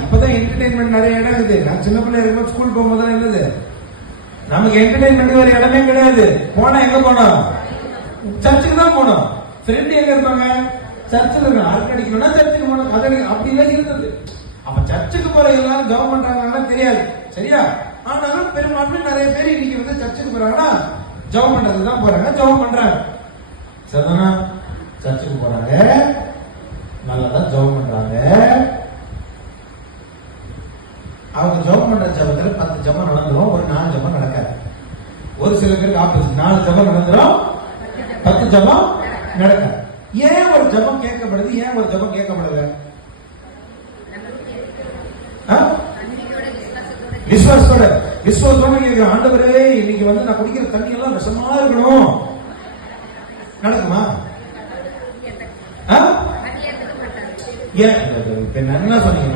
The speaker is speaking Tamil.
இப்பதான் என்டர்டைன்மெண்ட் நிறைய இடம் இருக்குது. நான் சின்ன பிள்ளை இருக்கும்போது ஸ்கூல் போகும்போது என்னது நமக்கு என்டர்டைன்மெண்ட் வேற இடமே கிடையாது. போனா எங்க போனோம்? சர்ச்சுக்கு தான் போனோம். ஃப்ரெண்ட் எங்க இருப்பாங்க? சர்ச்சில் இருக்காங்க. அரட்டை அடிக்கணும்னா சர்ச்சுக்கு போனோம். கதை அப்படிலாம் இருந்தது. அப்ப சர்ச்சுக்கு போற எல்லாரும் ஜெபம் பண்றாங்கன்னா தெரியாது, சரியா? ஆனாலும் பெரும்பான்மை நிறைய பேர் இன்னைக்கு வந்து சர்ச்சுக்கு போறாங்கன்னா ஜெபம் பண்றதுதான் போறாங்க, ஜெபம் பண்றாங்க. சரிதானா? சர்ச்சுக்கு போறாங்க, நல்லாதான் ஜெபம் பண்றாங்க. அவங்க ஜெபம் பண்ற ஜெபத்துல 10 ஜெபம் நடந்துரும், ஒரு 4 ஜெபம் நடக்காது. ஒரு சில பேருக்கு ஆப்போசிட், 4 ஜெபம் நடந்துரும், 10 ஜெபம் நடக்காது. ஏன் ஒரு ஜெபம் கேட்கப்படுது, ஏன் ஒரு ஜெபம் கேட்கப்படல? விசுவாசத்தோட கேட்கிற ஆண்டவரே, இன்னைக்கு வந்து நான் குடிக்கிற தண்ணி எல்லாம் விஷமா இருக்கணும், நடக்குமா? ஏன் என்ன சொன்னீங்க?